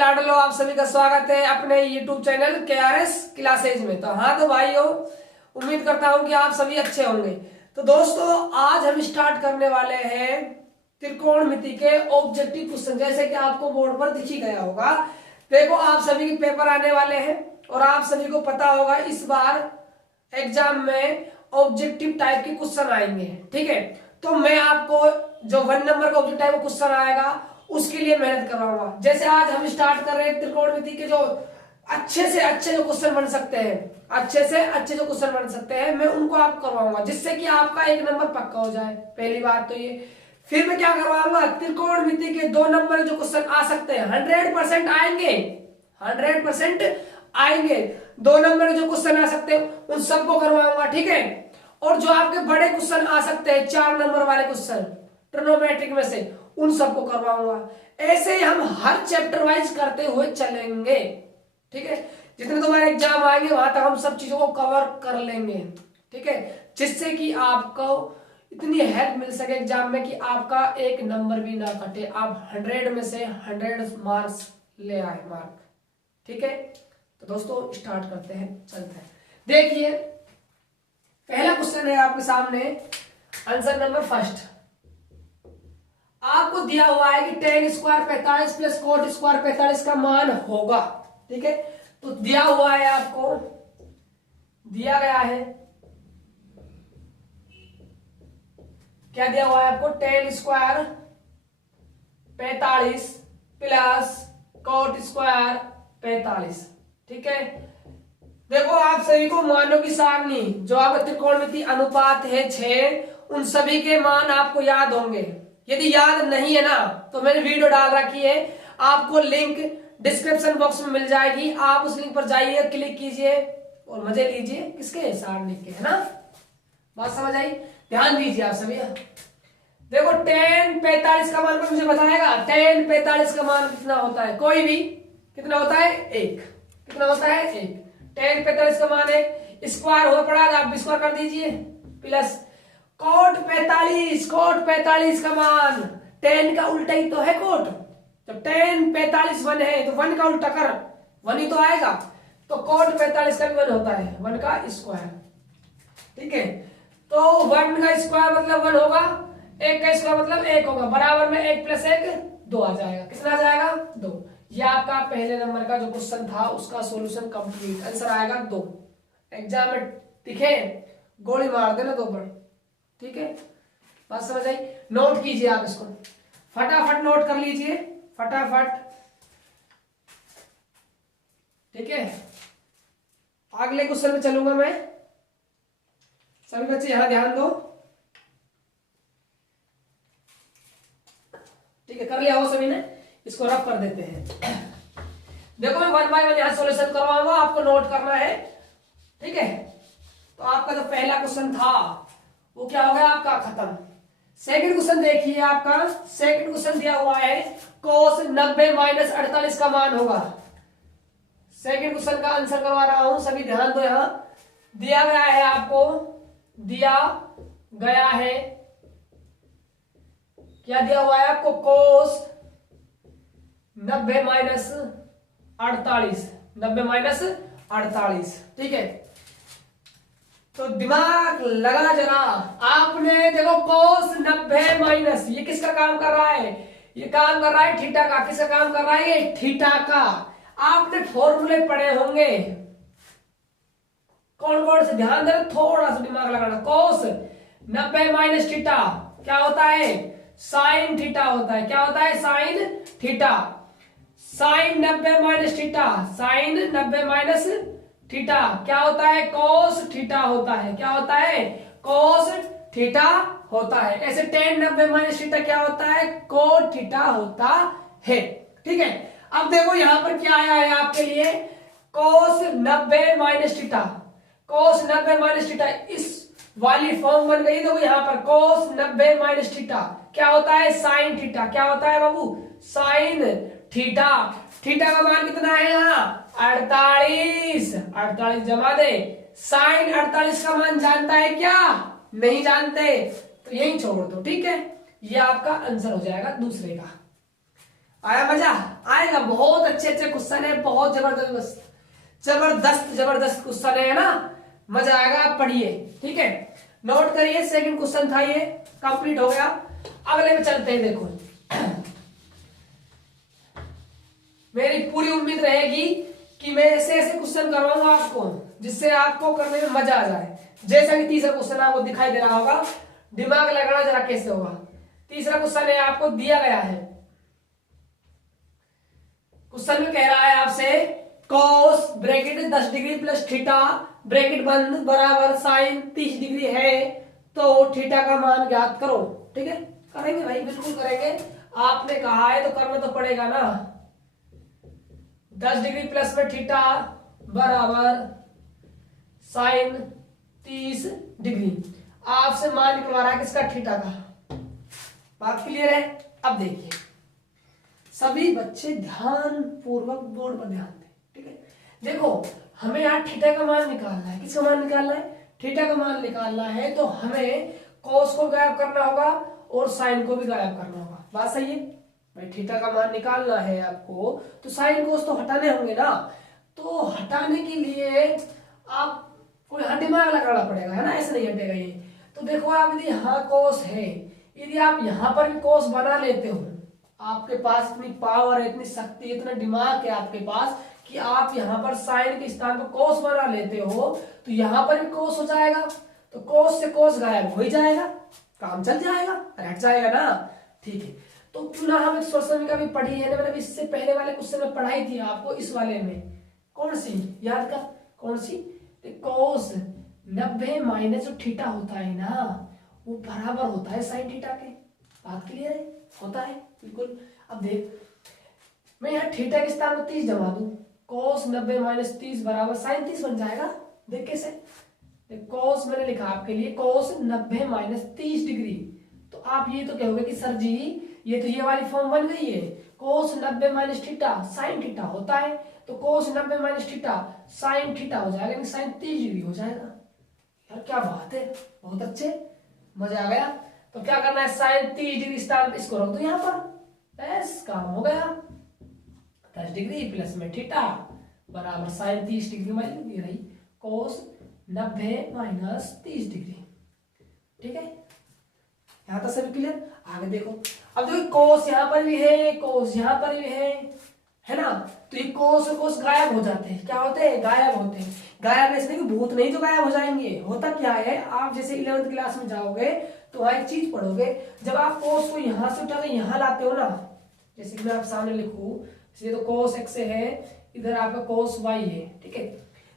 लाडलो, आप सभी का स्वागत है अपने YouTube चैनल KRS क्लासेज में। तो हाँ तो भाइयों, उम्मीद करता हूँ कि आप सभी अच्छे होंगे। तो दोस्तों, आज हम स्टार्ट करने वाले हैं त्रिकोणमिति के ऑब्जेक्टिव क्वेश्चन। जैसे कि आपको बोर्ड पर दिख ही गया होगा। देखो, आप सभी के पेपर आने वाले हैं और आप सभी को पता होगा इस बार एग्जाम में ऑब्जेक्टिव टाइप के क्वेश्चन आएंगे। ठीक है, तो मैं आपको जो 1 नंबर का ऑब्जेक्टिव टाइप का क्वेश्चन आएगा उसके लिए मेहनत करवाऊंगा। जैसे आज हम स्टार्ट कर रहे हैं त्रिकोणमिति के जो अच्छे से अच्छे जो क्वेश्चन बन सकते हैं, अच्छे से अच्छे जो क्वेश्चन बन सकते हैं, मैं उनको आप करवाऊंगा, जिससे कि आपका 1 नंबर पक्का हो जाए। पहली बात तो ये। फिर मैं क्या करवाऊंगा, त्रिकोणमिति के 2 नंबर जो क्वेश्चन आ सकते हैं 100% आएंगे, 100% आएंगे। 2 नंबर के जो क्वेश्चन आ सकते हैं उन सबको करवाऊंगा। ठीक है, और जो आपके बड़े क्वेश्चन आ सकते हैं 4 नंबर वाले क्वेश्चन ट्रिग्नोमेट्रिक में से, उन सबको करवाऊंगा। ऐसे ही हम हर चैप्टर वाइज करते हुए चलेंगे। ठीक है, जितने तुम्हारे एग्जाम आएंगे वहां तक हम सब चीजों को कवर कर लेंगे। ठीक है, जिससे कि आपको इतनी हेल्प मिल सके एग्जाम में कि आपका 1 नंबर भी ना कटे, आप 100 में से 100 मार्क्स ले आए मार्क। ठीक है, तो दोस्तों स्टार्ट करते हैं, चलते हैं। देखिए, पहला क्वेश्चन है आपके सामने, आंसर नंबर फर्स्ट। आपको दिया हुआ है कि tan square 45 plus coat square 45 का मान होगा। ठीक है, तो दिया हुआ है, आपको दिया गया है, क्या दिया हुआ है आपको, tan square 45 plus coat square 45। ठीक है, देखो आप सभी को मानों की सारणी, जो आपका त्रिकोणमिति अनुपात है 6, उन सभी के मान आपको याद होंगे। यदि याद नहीं है ना, तो मैंने वीडियो डाल रखी है, आपको लिंक डिस्क्रिप्शन बॉक्स में मिल जाएगी। आप उस लिंक पर जाइए, क्लिक कीजिए और मजे लीजिए। किसके, सारणी के, है ना। बात समझ आई, ध्यान दीजिए आप सभी। देखो, tan 45 का मान कोई मुझे बताएगा, tan 45 का मान कितना होता है, कोई भी, कितना होता है, 1। कितना होता है, 1। tan 45 का मान 1, स्क्वायर हो पड़ा, आप स्क्वायर कर दीजिए, प्लस कोट 45 का मान, tan का उल्टा ही तो है कोट। जब tan 45 1 है तो 1 का उल्टा कर 1 ही तो आएगा, तो कोट 45 का भी 1 होता है, 1 का स्क्वायर। ठीक है, तो 1 का स्क्वायर मतलब 1 होगा, 1 का स्क्वायर मतलब 1 होगा, बराबर में 1 प्लस 1 2 आ जाएगा। कितना आ जाएगा, 2। ये आपका पहले नंबर का जो क्वेश्चन था उसका सॉल्यूशन कंप्लीट, आंसर आएगा 2। एग्जाम में दिखे गोली मार देना 2 पर। ठीक है, बात समझ आई। नोट कीजिए आप इसको, फटाफट नोट कर लीजिए, फटाफट। ठीक है, अगले क्वेश्चन में चलूंगा मैं। सभी बच्चे यहां ध्यान दो। ठीक है, कर लिया हो सभी ने, इसको रफ कर देते हैं। देखो, मैं 1 बाय 1 यहां सॉल्यूशन करवाऊंगा, आपको नोट करना है। ठीक है, तो आपका जो पहला क्वेश्चन था वो क्या हो गया, आपका खत्म। सेकंड क्वेश्चन देखिए, आपका सेकंड क्वेश्चन दिया हुआ है, cos 90 माइनस 48 का मान होगा। सेकंड क्वेश्चन का आंसर करवा रहा हूं, सभी ध्यान दो। यहां दिया गया है, आपको दिया गया है, क्या दिया हुआ है आपको, cos 90 माइनस 48, 90 माइनस 48। ठीक है, तो दिमाग लगा जरा आपने। देखो, cos 90 माइनस, ये किसका काम कर रहा है, ये काम कर रहा है थीटा का। किसका काम कर रहा है, ये थीटा का। आपने फॉर्मूले पढ़े होंगे, कौन कौन से, ध्यान दे, थोड़ा सा दिमाग लगाना। cos 90 माइनस थीटा क्या होता है, साइन थीटा होता है। क्या होता है, sine theta. Sine 90 minus theta, sine 90 minus theta क्या होता है, cos थीटा होता है। क्या होता है, cos थीटा होता है। ऐसे tan 90 माइनस थीटा क्या होता है, cot थीटा होता है। ठीक है, अब देखो यहां पर क्या आया है आपके लिए, cos 90 minus theta, cos 90 minus theta इस वाली फॉर्म बन गई। देखो यहाँ पर cos 90 माइनस थीटा क्या होता है, साइन थीटा। क्या होता है बाबू, साइन थीटा। थीटा का मान कितना है यहाँ, 48। 48 जमा दे, साइन 48 का मान जानता है क्या, नहीं जानते, तो यही छोड़ दो। ठीक है, ये आपका आंसर हो जाएगा दूसरे का। आया मजा? आएगा। बहुत अच्छे अच्छे क्वेश्चन है, बहुत जबरदस्त जबरदस्त जबरदस्त क्वेश्चन है ना, मजा आएगा। आप पढ़िए, ठीक है, नोट करिए। सेकंड क्वेश्चन था ये, कंप्लीट हो गया। अगले में चलते हैं। देखो मेरी पूरी उम्मीद रहेगी कि मैं ऐसे ऐसे क्वेश्चन करवाऊंगा आपको जिससे आपको करने में मजा आ जाए। जैसा कि तीसरा क्वेश्चन आपको दिखाई दे रहा होगा, दिमाग लगाना जरा कैसे होगा। तीसरा क्वेश्चन है, आपको दिया गया है, क्वेश्चन में कह रहा है आपसे cos bracket 10 degree plus theta bracket बंद बराबर साइन 30 डिग्री है, तो थीटा का मान ज्ञात करो। ठीक है, करेंगे भाई, बिल्कुल करेंगे। आपने कहा है तो करना तो पड़ेगा ना। 10 डिग्री प्लस में थीटा बराबर साइन 30 डिग्री। आपसे मान निकलवा रहा है किसका? थीटा का। बात क्लियर है? अब देखिए सभी बच्चे ध्यान पूर्वक बोर्ड पर ध्यान दें। ठीक है, देखो हमें यहाँ थीटा का मान निकालना है। किसका मान निकालना है? थीटा का मान निकालना है, तो हमें कॉस को गायब करना होगा और साइन को भी गायब करना होगा। बात सही है भाई? थीटा का मान निकालना है आपको, तो साइन कोस तो हटाने होंगे ना। तो हटाने के लिए आपको यहाँ दिमाग लगाना पड़ेगा, है ना, ऐसे नहीं हटेगा ये। तो देखो आप यदि यहाँ कोस है, यदि आप यहाँ पर भी कोस बना लेते हो, आपके पास इतनी पावर है, इतनी शक्ति, इतना दिमाग है आपके पास कि आप यहाँ पर साइन के स्थान पर कोस बना लेते हो, तो यहाँ पर भी कोस हो जाएगा। तो कोस से कोस गायब हो ही जाएगा, काम चल जाएगा, हट जाएगा ना। ठीक है, तो क्यों ना हम एक सोर्स समीकरण भी पढ़ी है ना, मतलब इससे पहले वाले क्वेश्चन में पढ़ाई थी आपको। इस वाले में कौन सी याद कर? कौन सी? कोस 90 माइनस जो थीटा होता है ना, वो बराबर होता है साइन थीटा के। बात क्लियर है? होता है बिल्कुल। अब देख, मैं यहाँ थीटा के स्थान में 30 जमा दूं, कोस 90 माइनस 30 बराबर साइन 30 बन जाएगा। देख कैसे? कोस मैंने लिखा आपके लिए, कोस 90 माइनस 30 डिग्री। तो आप ये तो कहोगे कि सर जी ये तो ये वाली फॉर्म बन गई है, कोस 90 माइनस थीटा साइन थीटा होता है, तो कोस 90 माइनस थीटा साइन थीटा हो जाएगा, यानी साइन 30 डिग्री हो जाएगा। यार क्या बात है, बहुत अच्छे, मजा आ गया। तो क्या करना है? साइन 30 डिग्री स्थान इसको रख दो यहाँ पर, बस काम हो गया। 10 डिग्री प्लस में थीटा बराबर साइन 30 डिग्री वाली ये रही कोस 90 माइनस 30 डिग्री। ठीक है, यहां तक सभी क्लियर? आगे देखो, अब देखो कोस यहां पर भी है, कोस यहां पर भी है ना, तो ये कोस और कोस गायब हो जाते हैं। क्या होते हैं? गायब होते हैं। गायब ऐसे नहीं कि भूत नहीं तो गायब हो जाएंगे। होता क्या है, आप जैसे 11वीं क्लास में जाओगे तो वहां एक चीज पढ़ोगे, जब आप कोस को यहां से उठाकर यहां लाते हो ना, जैसे कि मैं आप सामने लिखूं, इसलिए तो कोस एक्स है, इधर आपका कोस वाई है। ठीक है,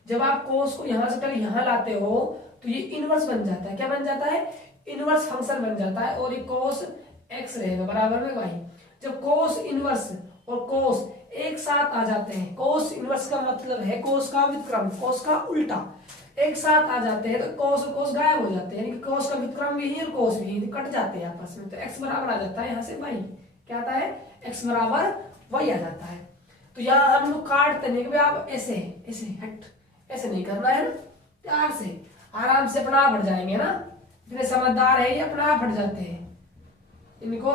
जब आप कोस को यहां से उठाकर यहां लाते हो तो ये इनवर्स बन जाता है। क्या बन जाता है? इनवर्स फंक्शन बन जाता है, और ये कोस एक्स रहेगा बराबर में वाई। जब कोस इनवर्स और कोस एक साथ आ जाते हैं, कोस इनवर्स का मतलब है कोस का व्युत्क्रम, कोस का उल्टा, एक साथ आ जाते हैं तो कोस और कोस गायब हो जाते हैं, यानी कि कोस का व्युत्क्रम भी और कोस भी कट जाते हैं आपस में, तो एक्स बराबर आ जाता है यहाँ से वाई। क्या आता है? एक्स बराबर वाई आ जाता है। तो यहाँ हम लोग काटते नहीं कि आप ऐसे ऐसे हट, ऐसे नहीं करना है ना, प्यार से आराम से अपना आप हट जाएंगे ना। इतने समझदार है ये, अपना आप हट जाते हैं, इनको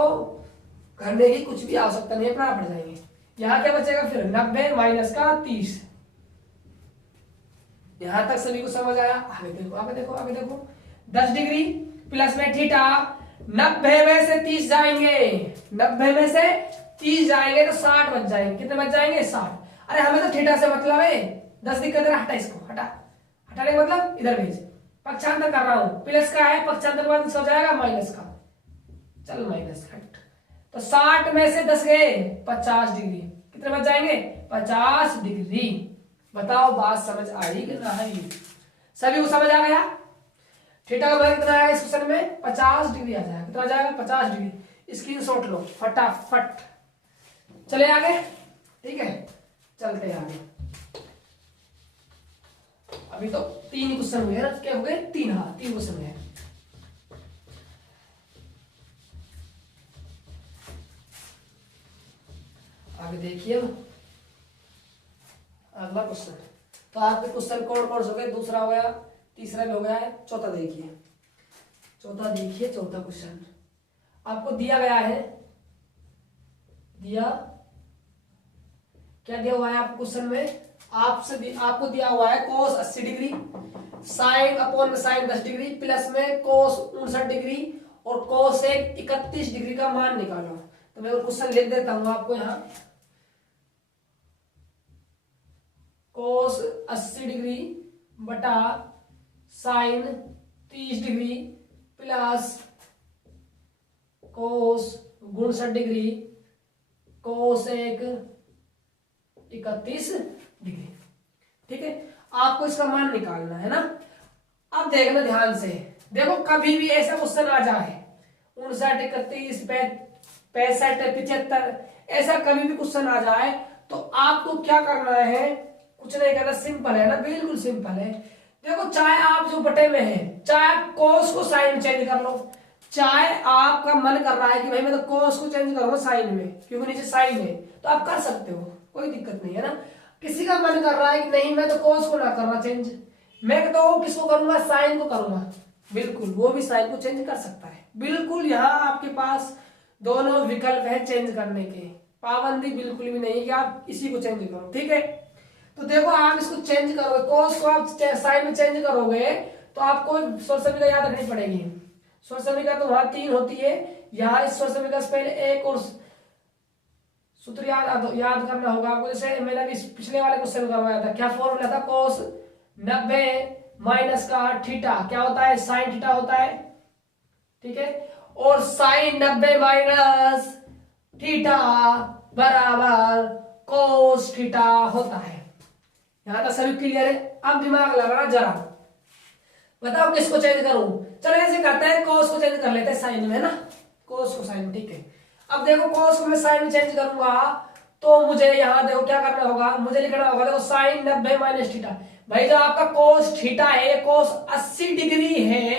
करने की कुछ भी आवश्यकता नहीं है, अपना आप हट जाएंगे। यहाँ क्या बचेगा फिर? 90 माइनस का 30। यहां तक सभी को समझ आया? आगे देखो आगे देखो आगे देखो, 10 डिग्री प्लस में थीटा, 90 में से 30 जाएंगे, 90 में से 30 जाएंगे तो 60 बच जाएंगे। कितने बच जाएंगे? 60। अरे हमें तो थीटा से मतलब है, 10 दिक्कत है, हटा इसको, हटा, हटाने का मतलब इधर भेज, पक्षांतर कर रहा हूं, प्लस का है, पक्षांतर के बाद हो जाएगा माइनस का, चल माइनस हट। तो 60 में से 10 गए 50 डिग्री, कितने बच जाएंगे? 50 डिग्री। बताओ बात समझ आई कि नहीं? सभी को समझ आ गया? थीटा का मान कितना आएगा इस क्वेश्चन में? 50 डिग्री आ जाएगा। कितना आ जाएगा? 50 डिग्री। स्क्रीनशॉट लो फटाफट। चले आगे, ठीक है, चलते आगे। अभी तो 3 क्वेश्चन हुए ना, क्या हो गए? 3, हाँ 3 क्वेश्चन हुए। आगे देखिए अगला क्वेश्चन। तो आपके क्वेश्चन कौन कौन से हो गए? दूसरा हो गया, तीसरा भी हो गया है, चौथा देखिए। चौथा देखिए, चौथा क्वेश्चन आपको दिया गया है, दिया क्या दिया हुआ है आपको क्वेश्चन में, आपको दिया हुआ है cos 80 डिग्री, साइन अपॉन में साइन 10 डिग्री, प्लस में cos 59 डिग्री और cos 31 डिग्री का मान निकालो। तो मैं क्वेश्चन लिख देता हूं आपको यहाँ, cos 80 डिग्री बटा sine 30 degree plus cos 59 degree cos 31 degree. ठीक है, आपको इसका मान निकालना है ना। अब देखना ध्यान से, देखो कभी भी ऐसा क्वेश्चन आ जाए 59 31 65 75, ऐसा कभी भी क्वेश्चन आ जाए तो आपको क्या करना है, कुछ नहीं करना, सिंपल है ना, बिल्कुल सिंपल है। देखो चाहे आप जो बटे में है, चाहे आप cos को साइन में चेंज कर लो, चाहे आपका मन कर रहा है कि भाई मैं तो cos को चेंज करूंगा साइन में क्योंकि नीचे साइन है, तो आप कर सकते हो, कोई दिक्कत नहीं है ना। किसी का मन कर रहा है कि नहीं मैं तो cos को ना करना चेंज, मैं तो किसको करूंगा, साइन को करूंगा, बिल्कुल वो भी साइन को चेंज कर सकता है। बिल्कुल यहाँ आपके पास दोनों विकल्प है चेंज करने के, पाबंदी बिल्कुल भी नहीं कि आप इसी को चेंज करो। ठीक है, तो देखो आप इसको चेंज करोगे, cos को आप साइन में चेंज करोगे तो आपको स्वर समीकरण याद रखनी पड़ेगी। स्वर समीकरण तो वहां 3 होती है, यहाँ इस स्वर समीकरण से पहले एक और सूत्र याद करना होगा आपको। जैसे मैंने अभी पिछले वाले क्वेश्चन करवाया था, क्या फॉर्मूला था, cos 90 माइनस का थीटा क्या होता है, साइन थीटा होता है। ठीक है, और साइन 90 माइनस थीटा बराबर cos थीटा होता है। यहां तक सभी क्लियर है। अब दिमाग लगाना जरा, बताओ किसको चेंज करूं। चलो ऐसे करते हैं, cos को चेंज कर लेते हैं साइन में ना, cos को साइन में। ठीक है, अब देखो cos को मैं साइन में चेंज करूंगा तो मुझे यहाँ देखो क्या करना होगा, मुझे लिखना होगा, देखो साइन 90 माइनस थीटा, भाई जो आपका cos थीटा है, cos 80 डिग्री है,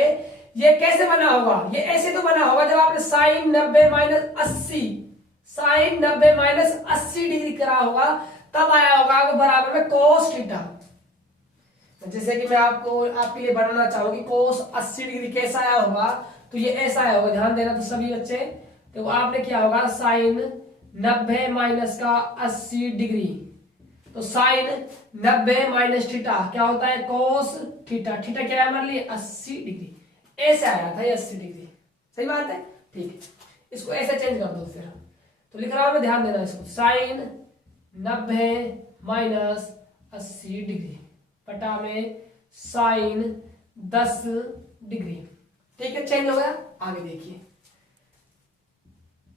ये कैसे बना होगा, ये ऐसे तो बना होगा जब आपने sine 90 minus 80, sine 90 minus 80 degree करा होगा, तब आया होगा बराबर में cos थीटा। जैसे कि मैं आपको आपके लिए बनाना चाहूंगी cos 80 डिग्री कैसा आया होगा, तो ये ऐसा आया होगा, ध्यान देना तो सभी बच्चे। तो आपने क्या होगा, साइन 90 माइनस का 80 डिग्री, तो साइन 90 माइनस थीटा क्या होता है, cos थीटा। थीटा क्या है हमारे लिए, 80 डिग्री, ऐसे आया था ये 80 डिग्री। सही बात है, ठीक है, इसको ऐसे चेंज कर दो फिर। तो लिख रहा हूं मैं, ध्यान देना इसको, साइन 90 माइनस 80 डिग्री बटा में साइन 10 डिग्री। ठीक है, चेंज हो गया। आगे देखिए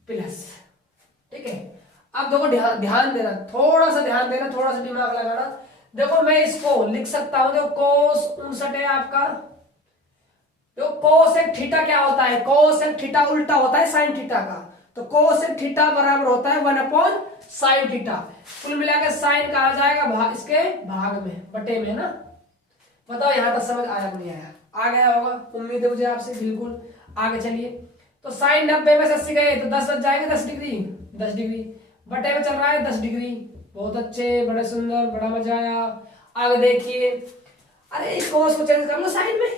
प्लस। ठीक है, अब देखो ध्यान देना, थोड़ा सा ध्यान देना, थोड़ा सा दिमाग लगाना। देखो मैं इसको लिख सकता हूं, देखो cos 59 है आपका, देखो cos एक थीटा क्या होता है, cos एक थीटा उल्टा होता है साइन थीटा का, तो cos एक थीटा बराबर होता है 1 साइन थीटा। कुल मिलाकर साइन कहा जाएगा इसके भाग में, बटे में ना। बताओ यहां तक समझ आया नहीं आया, आ गया होगा उम्मीद है मुझे आपसे, बिल्कुल। आगे चलिए, तो साइन 90 में 80 गए तो 10 बच जाएंगे, 10 डिग्री, 10 डिग्री बटे में चल रहा है 10 डिग्री। बहुत अच्छे, बड़े सुंदर, बड़ा मजा आया। आगे देखिए, अरे इस cos को चेंज कर लो साइन में।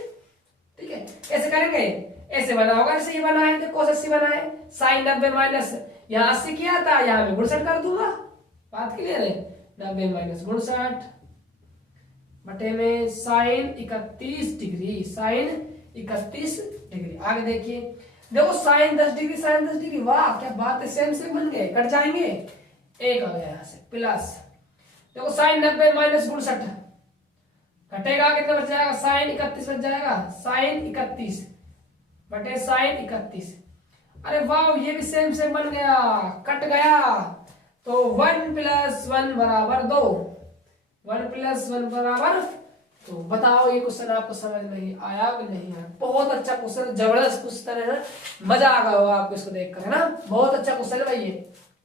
ठीक है, ऐसे करेंगे, ऐसे बना होगा, जैसे ये बना है, cos 80 बना है, साइन 90 माइनस यहाँ 80 किया था, यहाँ में 59 कर दूंगा, बात क्लियर है। 90 माइनस 59 बटे में साइन 31 डिग्री, साइन 31 डिग्री। आगे देखिए, देखो साइन 10 डिग्री, साइन 10 डिग्री, वाह क्या बात है, सेम सेम बन गए, कट जाएंगे, एक आ गया यहाँ से प्लस। देखो साइन 90 माइनस 59 घटेगा, कितना बच जाएगा, साइन 31 बच जाएगा, साइन 31 बटे साइन 31। अरे वाह, ये भी सेम सेम बन गया, कट गया, तो 1 + 1 बराबर 2, 1 + 1 बराबर। तो बताओ ये क्वेश्चन आपको समझ नहीं आया कि नहीं आया। बहुत अच्छा क्वेश्चन, जबरदस्त क्वेश्चन है ना, मजा आ गया होगा आपको इसको देखकर, है ना, बहुत अच्छा क्वेश्चन है भाई ये।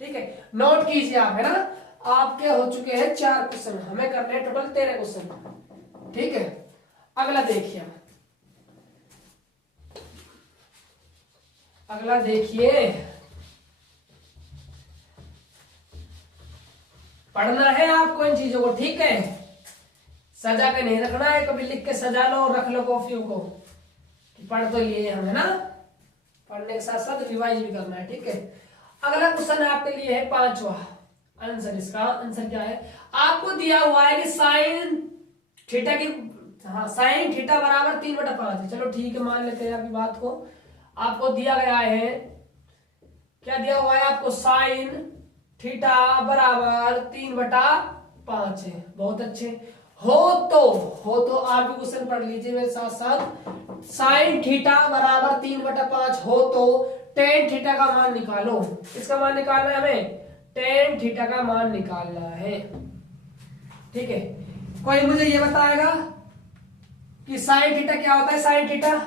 ठीक है, नोट कीजिए आप, है ना। आपके हो चुके हैं 4 क्वेश्चन, हमें करने हैं टोटल 13 क्वेश्चन। ठीक है, अगला देखिए, अगला देखिए, पढ़ना है आपको इन चीजों को। ठीक है, सजा के नहीं रखना है, कभी लिख के सजा लो और रख लो कॉपियों को, पढ़ तो लिए हम, है ना, पढ़ने के साथ साथ रिवाइज भी करना है। ठीक है, अगला क्वेश्चन आपके लिए है 5वां। आंसर, इसका आंसर क्या है? आपको दिया हुआ है कि साइन थीटा की, हाँ साइन थीटा बराबर 3/5 है। चलो ठीक है, मान लेते हैं अभी बात को। आपको दिया गया है, क्या दिया हुआ है आपको? साइन थीटा बराबर 3/5 है। बहुत अच्छे। हो तो आप भी क्वेश्चन पढ़ लीजिए मेरे साथ साथ। साइन थीटा बराबर 3/5 हो तो टेन थीटा का मान निकालो। इसका मान निकालना है हमें, टेन थीटा का मान निकालना है। ठीक है, कोई मुझे ये बताएगा कि साइन थीटा क्या होता है? साइन थीटा,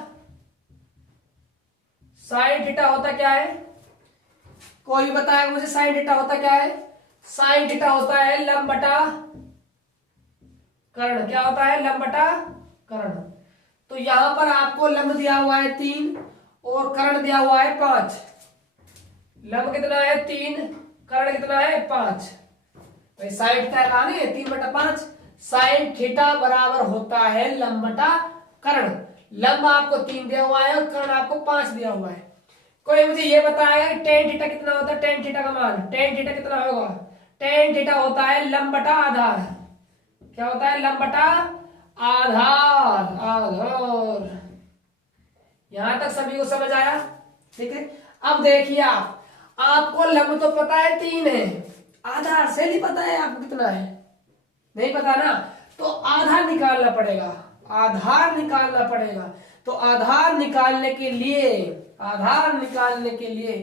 साइन थीटा होता क्या है? कोई बताएगा मुझे साइन थीटा होता क्या है? साइन थीटा होता है लंब बटा कर्ण। क्या होता है? लंब बटा कर्ण। तो यहां पर आपको लंब दिया हुआ है 3 और कर्ण दिया हुआ है 5। लंब कितना है? 3, कर्ण कितना है? 5। भाई साइन थीटा कहा नहीं है 3/5। साइन थीटा बराबर होता है लंब बटा कर्ण। लंब आपको 3 दिया हुआ है और कर्ण आपको 5 दिया हुआ है। कोई मुझे ये बताएगा कि टेन थीटा कितना होता है? टेन थीटा का मान, टेन थीटा कितना होगा? टेन थीटा होता है लंब बटा आधार। क्या होता है? लंब बटा आधार। आधार, यहां तक सभी को समझ आया? ठीक है, अब देखिए आपको लंब तो पता है 3 है, आधार से नहीं पता है आपको कितना है? नहीं पता ना, तो आधार निकालना पड़ेगा। आधार निकालना पड़ेगा। तो आधार निकालने के लिए, आधार निकालने के लिए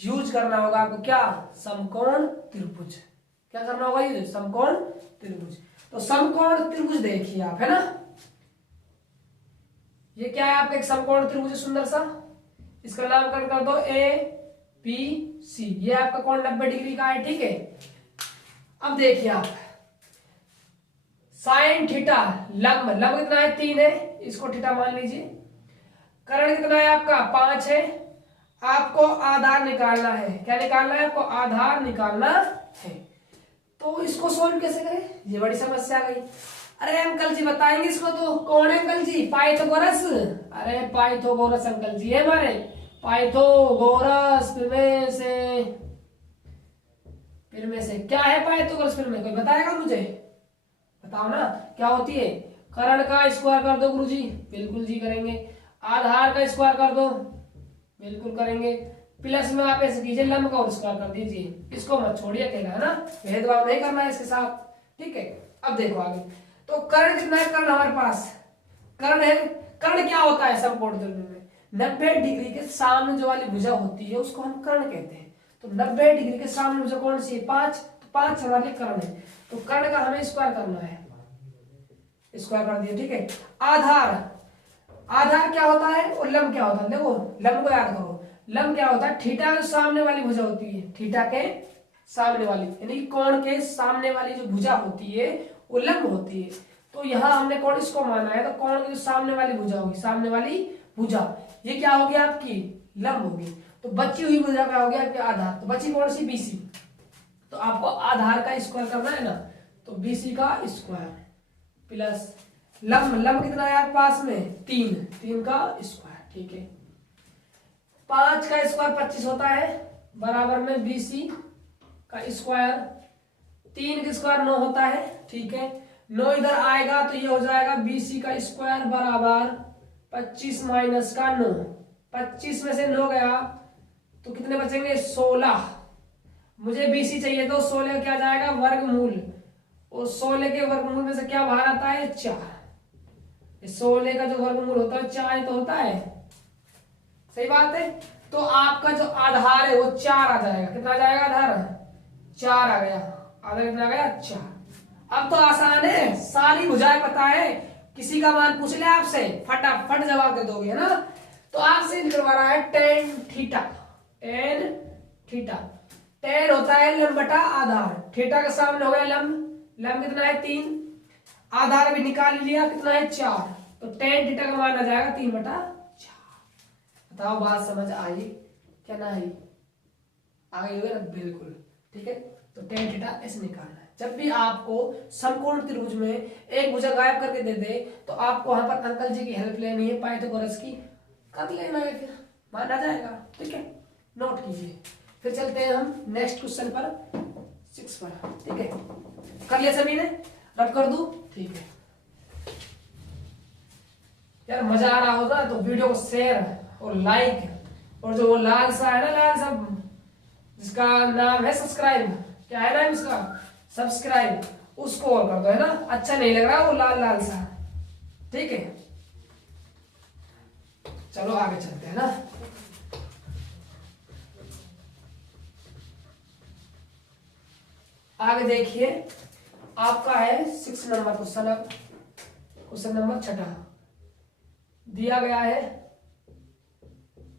यूज करना होगा आपको क्या? समकोण त्रिभुज। क्या करना होगा? ये समकोण त्रिभुज। तो समकोण त्रिभुज देखिए आप, है ना, ये क्या है आपका? एक समकोण त्रिभुज सुंदर सा। इसका नामकरण कर दो ए बी सी। ये आपका कोण 90 डिग्री का है। ठीक है, अब देखिए आप, साइन थीटा, लंब, लंब कितना है? 3 है, इसको थीटा मान लीजिए। कर्ण कितना है आपका? 5 है। आपको आधार निकालना है। क्या निकालना है आपको? आधार निकालना है। तो इसको सोल्व कैसे करें? ये बड़ी समस्या आ गई। अरे अंकल जी बताएंगे इसको। तो कौन है अंकल जी? पाइथागोरस। अरे पाइथागोरस अंकल जी है हमारे। पाइथागोरस, फिर में से क्या है पाइथागोरस? फिर में कोई बताएगा मुझे? बताओ ना, क्या होती है? कर्ण का स्क्वायर कर दो गुरुजी। बिल्कुल जी करेंगे। आधार का स्क्वायर कर दो। बिल्कुल करेंगे। प्लस में आप ऐसे कीजिए, लंब का और स्क्वायर कर दीजिए। इसको मत छोड़िए अकेला, है ना, भेदभाव नहीं करना है इसके साथ। ठीक है, अब देखो आगे। तो कर्ण कितना है? कर्ण हमारे पास कर्ण है। कर्ण क्या होता है समकोण त्रिभुज में? 90 डिग्री के सामने जो वाली भुजा होती है उसको हम कर्ण कहते हैं। तो 90 डिग्री के सामने भुजा कौन सी है? 5। तो 5 हमारे लिए कर्ण है। तो कर्ण का हमें स्क्वायर करना है। स्क्वायर कर दिया। ठीक है, आधार, आधार क्या होता है और लंब क्या होता है? देखो लंब को याद करो। लंब क्या होता है? थीटा के सामने वाली भुजा होती है। थीटा के सामने वाली, यानी कोण के सामने वाली जो भुजा होती है वो लंब होती है। तो यहाँ हमने कोण इसको माना है, तो कोण की जो सामने वाली भुजा होगी, सामने वाली भुजा, ये क्या होगी आपकी? लंब होगी। तो बची हुई भुजा क्या होगी आपकी? आधार। तो बची कौन सी? बीसी। तो आपको आधार का स्क्वायर करना है ना, तो बीसी का स्क्वायर प्लस लंब, लंब कितना है आपके पास में? 3, 3 का स्क्वायर। ठीक है, 5 का स्क्वायर 25 होता है, बराबर में बीसी का स्क्वायर। 3 का स्क्वायर 9 होता है। ठीक है, 9 इधर आएगा तो ये हो जाएगा बीसी का स्क्वायर बराबर 25 माइनस का 9। 25 में से 9 गया तो कितने बचेंगे? 16। मुझे बीसी चाहिए तो 16 क्या जाएगा? वर्गमूल। और 16 के वर्गमूल में से क्या बाहर आता है? 4। 16 का जो वर्गमूल होता है 4 तो होता है। सही बात है। तो आपका जो आधार है वो 4 आ जाएगा। कितना आ जाएगा आधार? 4 आ गया। आधार कितना आ गया? 4। अब तो आसान है, सारी भुजाएं पता है। किसी का मान पूछ ले आपसे, फटाफट जवाब दे दोगे, है ना। तो आपसे निकलवा रहा है tan theta. Tan theta, ten होता है लंब बटा आधार। थीटा के सामने हो गया लंब। लंब कितना है? 3। आधार भी निकाल लिया, कितना है? 4। तो टेन थीटा का मान आ जाएगा 3/4। बताओ बात समझ आई क्या ना आई? आ गई होगी ना? बिल्कुल। ठीक है, तो टेन थीटा ऐसे निकालना है। जब भी आपको समकोण त्रिभुज में एक भुजा गायब करके दे दे तो आपको वहां पर अंकल जी की हेल्प लेनी है, पाइथागोरस की, कर लेना है, फिर मान आ जाएगा। ठीक है, नोट कीजिए। फिर चलते हैं हम नेक्स्ट क्वेश्चन पर। 6 पर। ठीक है, कर लिया सभी ने, रब कर दूं? ठीक है यार, मजा आ रहा होगा तो वीडियो को शेयर और लाइक, और जो वो लाल सा है ना, लाल सा जिसका नाम है सब्सक्राइब, क्या है नाम इसका, सब्सक्राइब, उसको और कर दो, है ना। अच्छा नहीं लग रहा वो लाल लाल सा। ठीक है, चलो आगे चलते हैं ना। आगे देखिए, आपका है 6 नंबर क्वेश्चन। अब क्वेश्चन नंबर 6 दिया गया है,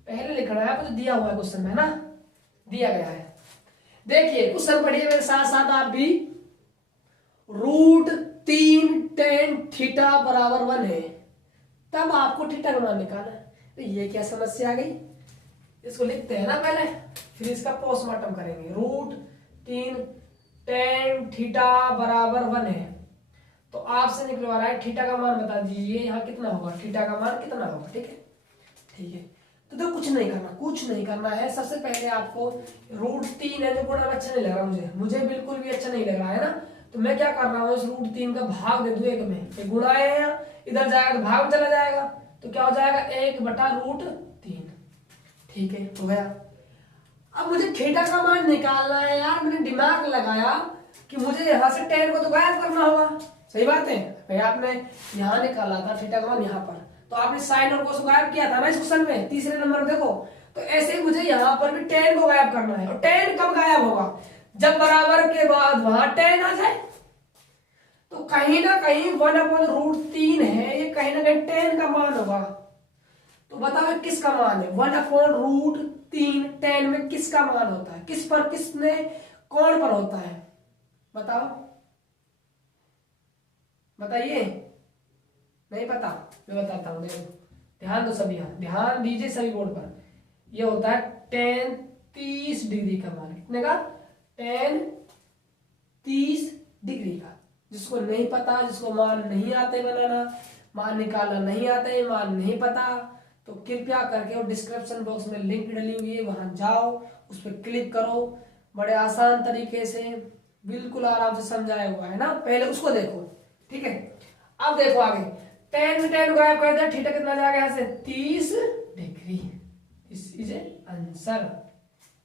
पहले लिखना है आपको, तो दिया हुआ है क्वेश्चन में, है ना, दिया गया है। देखिए क्वेश्चन पढ़िए मेरे साथ साथ आप भी। √3 tan थीटा बराबर 1 है, तब आपको थीटा का मान निकालना है। तो ये क्या समस्या आ गई, इसको लिखते हैं ना पहले, फिर इसका पोस्टमार्टम करेंगे। √3 tan थीटा बराबर 1 है, तो आपसे निकलवा रहा है थीटा का मान बता दीजिए यहाँ कितना होगा, थीटा का मान कितना होगा। ठीक है, ठीक है, तो कुछ नहीं करना, कुछ नहीं करना है। सबसे पहले आपको √3 है जो गुणा अच्छा नहीं लग रहा मुझे बिल्कुल भी अच्छा नहीं लग रहा है ना, तो मैं क्या कर रहा हूँ, इस √3 का भाग दे दूं 1 में। ये गुणा है, इधर जाएगा तो भाग चला जाएगा, तो क्या हो जाएगा 1/√3। ठीक है, हो गया। अब मुझे थीटा का मान निकालना है यार, मैंने दिमाग लगाया कि मुझे यहाँ से tan को तो गायब करना होगा। सही बात है भाई, आपने यहाँ निकाला था थीटा का मान यहाँ पर, तो आपने साइन और कोस को गायब किया था ना इस क्वेश्चन में, तीसरे नंबर में देखो। तो ऐसे ही मुझे यहाँ पर भी tan को गायब करना है, और tan कब गायब होगा, जब बराबर के बाद वहां tan आ जाए। तो कहीं ना कहीं 1/√3 है, ये कहीं ना कहीं tan का मान होगा। तो बताओ किसका मान है, 1/√3 tan में किसका मान होता है, किस पर, किसने कौन पर होता है, बताओ, बताइए। नहीं पता, मैं बताता हूं, देखो ध्यान दो सभी, यहाँ ध्यान दीजिए सभी बोर्ड पर। ये होता है tan 30 डिग्री का मान, कितने का, tan 30 डिग्री का। जिसको नहीं पता, जिसको मान नहीं आते बनाना, मान निकालना नहीं आता है, मान नहीं पता, तो कृपया करके, और डिस्क्रिप्शन बॉक्स में लिंक डली हुई है, वहां जाओ, उस पर क्लिक करो, बड़े आसान तरीके से बिल्कुल आराम से समझाया हुआ है ना, पहले उसको देखो। ठीक है, अब देखो आगे, tan में tan गायब कर दिया, थीटा कितना जाएगा यहाँ से 30 डिग्री। दिस इज आंसर,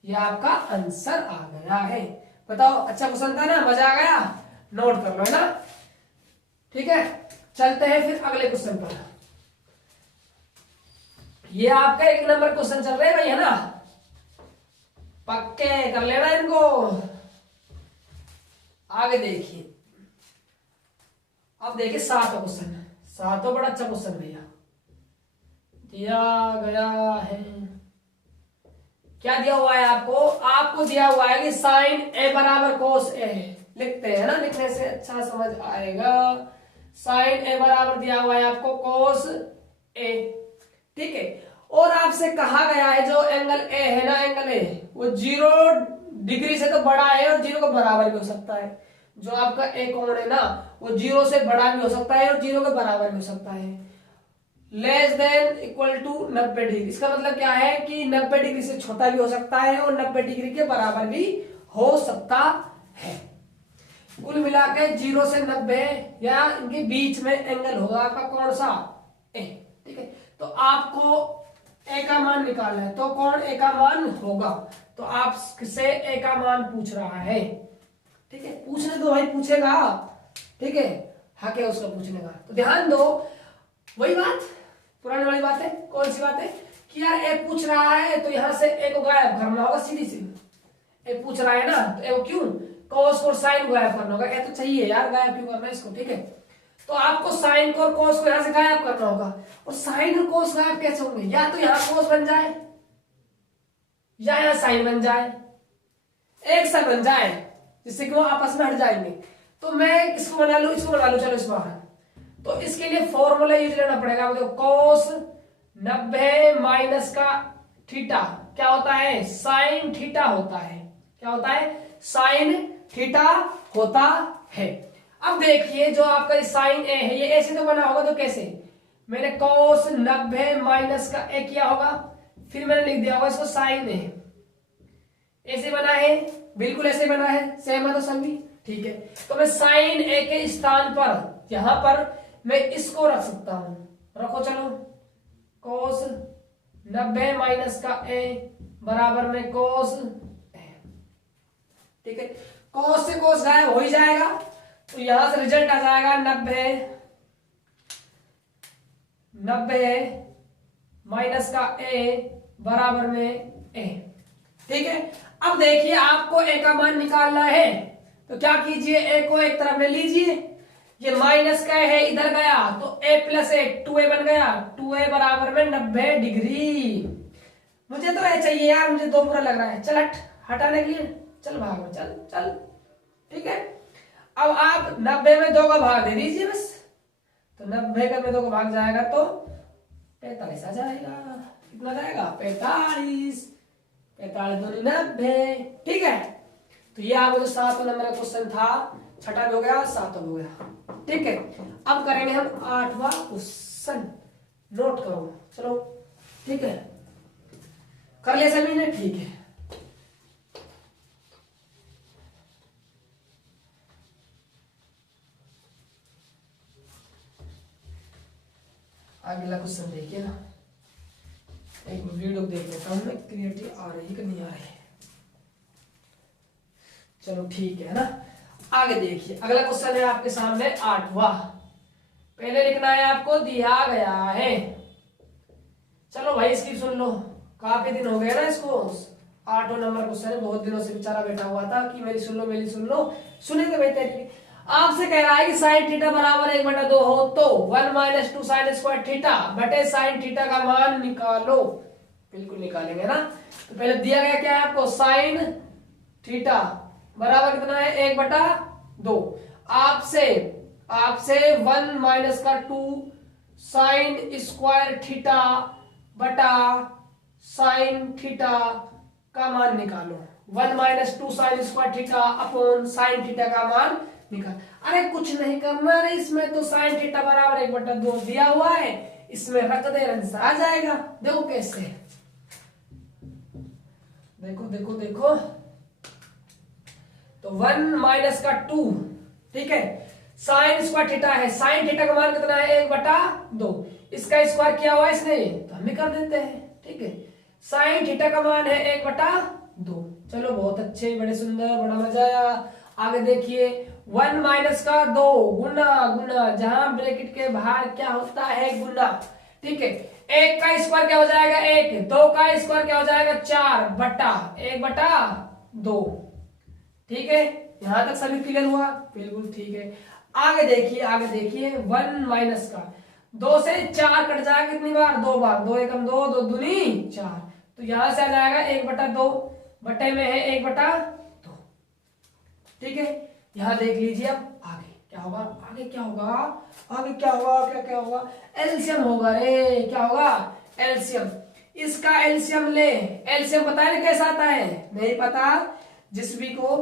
ये आपका आंसर आ गया है। बताओ, अच्छा क्वेश्चन था ना, मजा आ गया, नोट कर लो, है ना। ठीक है, चलते हैं फिर अगले क्वेश्चन पर। ये आपका 1 नंबर क्वेश्चन चल रहा है भाई, है ना, पक्के कर लेना इनको। आगे देखिए, अब देखिए 7वां क्वेश्चन, 7वां बड़ा अच्छा क्वेश्चन भैया दिया गया है। क्या दिया हुआ है आपको, आपको दिया हुआ है कि साइन a बराबर कोस a, लिखते हैं ना, लिखने से अच्छा समझ आएगा। साइन a बराबर दिया हुआ है आपको कोस a। ठीक है, और आपसे कहा गया है जो एंगल a है ना, एंगल a वो 0 डिग्री से तो बड़ा है और 0 के बराबर भी हो सकता है। जो आपका a कोण है ना, वो 0 से बड़ा भी हो सकता है और 0 के बराबर भी हो सकता है। Less than equal to 90 degree, इसका मतलब क्या है कि 90 डिग्री से छोटा भी हो सकता है और 90 डिग्री के बराबर भी हो सकता है। कुल मिला के 0 से 90 या इनके बीच में एंगल होगा आपका कौन सा, ए। ठीक है, तो आपको ए का मान निकालना है, तो कौन ए का मान होगा, तो आपसे ए का मान पूछ रहा है। ठीक है, पूछने दो भाई, पूछेगा। ठीक है, हक है उसका पूछने का, तो ध्यान दो। वही बात, पुरानी वाली बात है, कौन सी बात है कि यार ए पूछ रहा है तो यहां से ए को गायब करना होगा, सीधी सीधी। ए पूछ रहा है ना, तो ए को क्यों, कॉस और साइन को गायब करना होगा, ए तो चाहिए यार, गायब क्यों करना है इसको। ठीक है, तो आपको साइन को और कॉस को यहां से गायब करना होगा, और साइन और कॉस गायब कैसे होंगे, या तो यहां कॉस बन जाए या यहां साइन बन जाए, एक साथ बन जाए, जिससे कि वो आपस में हट जाएंगे। तो मैं इसको बना लू, इसको बना लू, चलो इसको बाहर। तो इसके लिए फॉर्मूला यूज लेना पड़ेगा, देखो cos 90 माइनस का थीटा क्या होता है, साइन थीटा होता है। क्या होता है, साइन थीटा होता है। अब देखिए, जो आपका साइन ए है, ये ऐसे तो बना होगा, तो कैसे, मैंने cos 90 माइनस का ए किया होगा, फिर मैंने लिख दिया होगा इसको साइन ए, ऐसे बना है, बिल्कुल ऐसे बना है, सेम है तो सभी ठीक है। तो मैं साइन ए के स्थान पर यहां पर मैं इसको रख सकता हूं, रखो चलो, कोस 90 माइनस का ए बराबर में कोस ए, ठीक है। कोस से कोस गायब हो ही जाएगा, तो यहां से रिजल्ट आ जाएगा 90 माइनस का ए बराबर में ए, ठीक है। अब देखिए आपको ए का मान निकालना है, तो क्या कीजिए, ए को एक तरफ ले लीजिए, ये माइनस का है इधर गया तो ए प्लस ए 2a बन गया, 2a बराबर में 90 डिग्री। मुझे तो ए चाहिए यार, मुझे दो बुरा लग रहा है, चल हट, हटाने के लिए चल भाग में, चल चल, ठीक है। अब आप 90 में 2 का भाग दे दीजिए बस, तो 90 का में 2 का भाग जाएगा तो 45 आ जाएगा। कितना जाएगा? 45, 45 दूनी 90, ठीक है। तो ये आपको जो 7 नंबर का क्वेश्चन था, छठा भी हो गया, 7वां भी हो गया, ठीक है। अब करेंगे हम 8वां क्वेश्चन, नोट करो चलो, ठीक है। कर लिया सभी ने? ठीक है। अगला क्वेश्चन देखिए ना, एक वीडियो देख लेता हूं मैं, क्लियरिटी आ रही कि नहीं आ रही है। चलो ठीक है ना, आगे देखिए अगला क्वेश्चन है आपके सामने 8वां। पहले लिखना है आपको, दिया गया है, चलो भाई इसकी सुन लो, काफी दिन हो गए ना इसको, 8वां नंबर क्वेश्चन है, बहुत दिनों से बेचारा बैठा हुआ था कि मेरी सुन लो मेरी सुन लो, सुनेंगे भाई तेरी। आपसे कह रहा है कि साइन थीटा बराबर 1/2 हो तो 1 - 2 साइन स्क्वायर थीटा बटे साइन थीटा का मान निकालो। बिल्कुल निकालेंगे ना। तो पहले दिया गया क्या है आपको, साइन थीटा बराबर कितना है, 1/2। आपसे 1 - 2 साइन स्क्वायर थीटा बटा साइन थीटा का मान निकालो। 1 - 2 sine square theta upon sine theta का मान निकाल। अरे कुछ नहीं करना, अरे इसमें तो साइन थीटा बराबर 1/2 दिया हुआ है, इसमें रख दे, आंसर आ जाएगा। देखो कैसे, देखो देखो देखो, तो 1 - 2, ठीक है, साइन स्क्वायर थीटा है, साइन थीटा का मान कितना है, 1/2, इसका स्क्वायर किया हुआ है इसने, तो हम भी कर देते हैं, ठीक है। साइन थीटा का मान है 1/2। चलो बहुत अच्छे, बड़े सुंदर, बड़ा मजा आया। आगे देखिए, 1 - 2 गुना गुना, जहां ब्रैकेट के बाहर क्या होता है, गुना, ठीक है। 1 का स्क्वायर क्या हो जाएगा, 1, 2 का स्क्वायर क्या हो जाएगा, 4 बटा 1/2, ठीक है। यहां तक सभी क्लियर हुआ? बिल्कुल ठीक है। आगे देखिए 1 - 2 से 4 कट जाएगा कितनी बार, 2 बार, 2 एकम 2, 2 दूनी 4, तो यहां से आ जाएगा 1/2, बटे में है 1/2, ठीक है। यहां देख लीजिए अब आगे क्या होगा, आगे क्या होगा, आगे क्या होगा, क्या क्या होगा, एलसीएम होगा रे, क्या होगा, एलसीएम। इसका एलसीएम ले, एलसीएम पता है ना कैसा आता है, नहीं पता जिस भी को,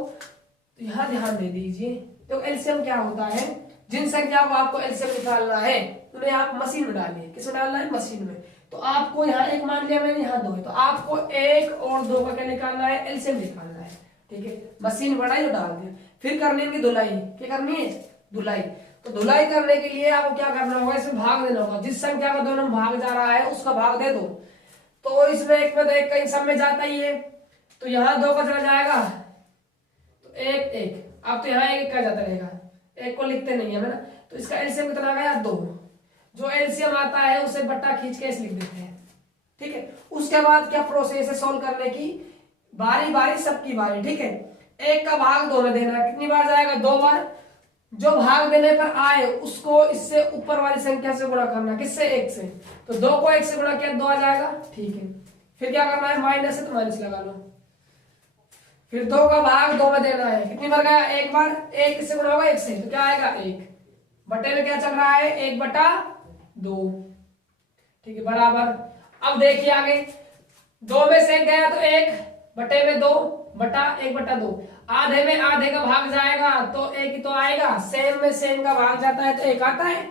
तो यहां ध्यान दे दीजिए। तो एलसीएम क्या होता है, जिन संख्या को आपको एलसीएम निकालना है उन्हें आप मशीन में डालिए। किसमें डालना है, मशीन में। तो आपको यहाँ 1 मान लिया मैंने, यहाँ 2 है, तो आपको 1 और 2 का क्या निकालना है, एलसीएम निकालना है, ठीक है। मशीन बढ़ाई और डाल दिया, फिर करनी है धुलाई। क्या करनी है, धुलाई। तो धुलाई करने के लिए आपको क्या करना होगा, इसमें भाग देना होगा, जिस संख्या का दोनों भाग जा रहा है उसका भाग दे दो। तो इसमें 1 में तो 1 कहीं सब में जाता ही है, तो यहाँ 2 का चला जाएगा, तो 1 1, अब तो यहाँ 1 का जाता रहेगा, 1 को लिखते नहीं है ना, तो इसका एलसीएम कितना गया, 2। जो एलसीएम आता है उसे बट्टा खींच के लिख देते हैं, ठीक है। उसके बाद क्या प्रोसेस है सॉल्व करने की, बारी बारी सबकी बारी, ठीक है। 1 का भाग 2 में देना है, कितनी बार जाएगा, 2 बार। जो भाग देने पर आए उसको इससे ऊपर वाली संख्या से गुणा करना, किससे, 1 से। तो 2 को 1 से गुणा किया 2 आ जाएगा, ठीक है। फिर क्या करना है, माइनस है तो माइनस लगा लो। फिर 2 का भाग 2 में देना है, कितनी बार गया, 1 बार। 1 किससे गुणा होगा, 1 से, तो क्या आएगा, 1 बटे में क्या चल रहा है, 1/2, ठीक है, बराबर। अब देखिए आगे, 2 में से गया तो 1 बटे में 2 बटा 1/2, आधे में आधे का भाग जाएगा तो 1 ही तो आएगा, सेम में सेम का भाग जाता है तो 1 आता है,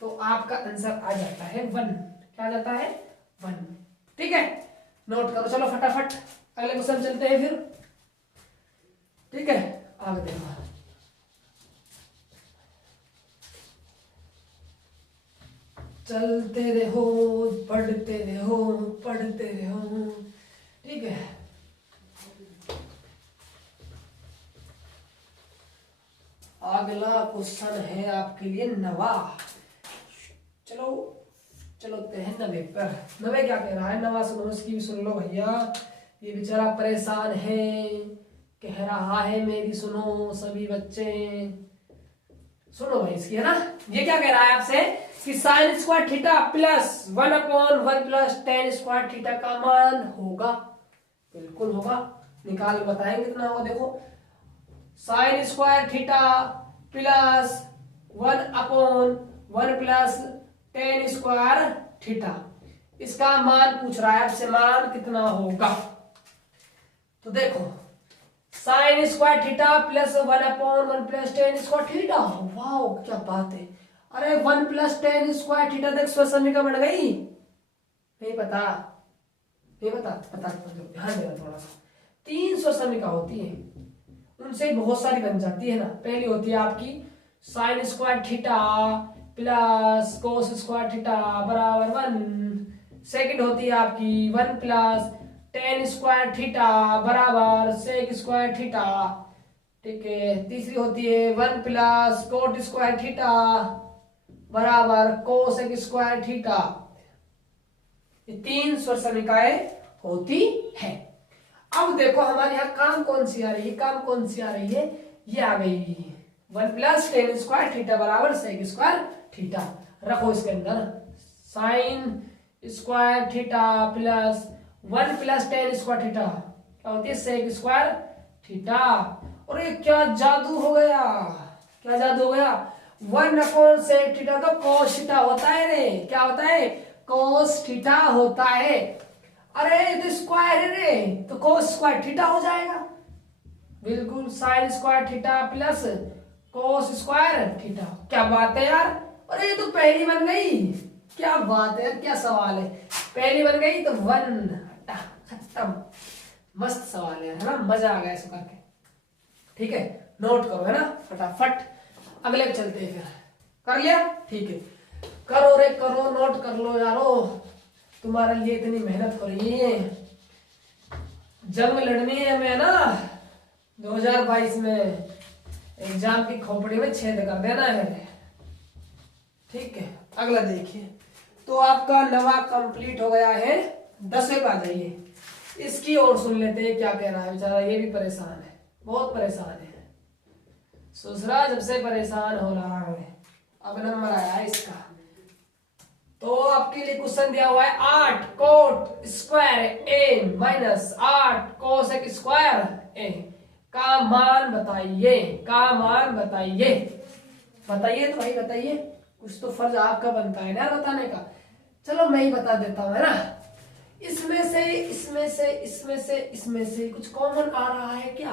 तो आपका आंसर आ जाता है 1। क्या जाता है, 1, ठीक है। नोट करो, चलो फटाफट अगले क्वेश्चन चलते हैं फिर। पढ़ते रहो पढ़ते रहो। ठीक है, अगला क्वेश्चन है आपके लिए 9। चलो चलोते हैं 9 पर। 9 क्या कह रहा है? 9 सुनो, इसकी भी सुन लो भैया, ये बेचारा परेशान है, कह रहा है मेरी सुनो सभी बच्चे, सुनो भाई इसकी, है ना। ये क्या कह रहा है आपसे कि sine square theta plus 1/1 plus tan square theta का मान होगा। बिल्कुल होगा, निकाल बताएंगे कितना होगा। देखो, sine square theta plus 1/1 plus tan square theta, इसका मान पूछ रहा है आपसे, मान कितना होगा। तो देखो, sine square theta plus 1/1 plus tan square theta, wow क्या बात है। अरे 1 प्लस tan स्क्वायर थीटा तक समीकरण बन गई। नहीं पता, नहीं पता, पता ध्यान देना थोड़ा सा। 300 समीकरण होती है, उनसे बहुत सारी बन जाती है ना। पहली होती है आपकी sine square theta plus cos square theta बराबर 1। सेकंड होती है आपकी 1 प्लस tan स्क्वायर थीटा बराबर sec स्क्वायर थीटा। ठीक है, तीसरी होती है 1 प्लस कोट स्क्वायर थीटा बराबर कोसेक स्क्वायर थीटा। ये 3 स्वर समीकरण होती है। अब देखो हमारे यहाँ काम कौन सी आ रही है, काम कौन सी आ रही है, ये आ गई 1 प्लस tan स्क्वायर थीटा बराबर sec स्क्वायर थीटा। रखो इसके अंदर sine square theta plus 1 plus tan square theta क्या होती है sec स्क्वायर थीटा। और ये क्या जादू हो गया, क्या जादू हो गया। 1/sec थीटा तो cos थीटा होता है रे, क्या होता है cos थीटा होता है। अरे ये तो स्क्वायर है रे, तो cos स्क्वायर थीटा हो जाएगा। बिल्कुल, sine square theta plus cos square theta. क्या बात है यार, अरे ये तो पहली बन गई। क्या बात है, क्या सवाल है, पहली बन गई तो 1 खत्म। मस्त सवाल है ना, मजा आ गया इसको करके। ठीक है, नोट करो है ना फटाफट, अगले पे चलते हैं। फिर कर लिया, ठीक है, करो रे करो, नोट कर लो यारो, तुम्हारे लिए इतनी मेहनत करी है, जंग लड़नी है हमें ना 2022 में, एग्जाम की खोपड़ी में छेद कर देना है। ठीक है, अगला देखिए, तो आपका 9वां कंप्लीट हो गया है। 10वें पे आ जाइए, इसकी ओर सुन लेते हैं क्या कह रहा है बेचारा, ये भी परेशान है, बहुत परेशान है। ससुरा जब से परेशान हो रहा है। अब नंबर आया है इसका, तो आपके लिए क्वेश्चन दिया हुआ है 8 कोट स्क्वायर ए माइनस 8 कोसेक स्क्वायर ए का मान बताइए, का मान बताइए। बताइए तो भाई बताइए, कुछ तो फर्ज आपका बनता है ना बताने का। चलो मैं ही बता देता हूँ, है ना। इसमें से इसमें से इसमें से इसमें से कुछ कॉमन आ रहा है क्या?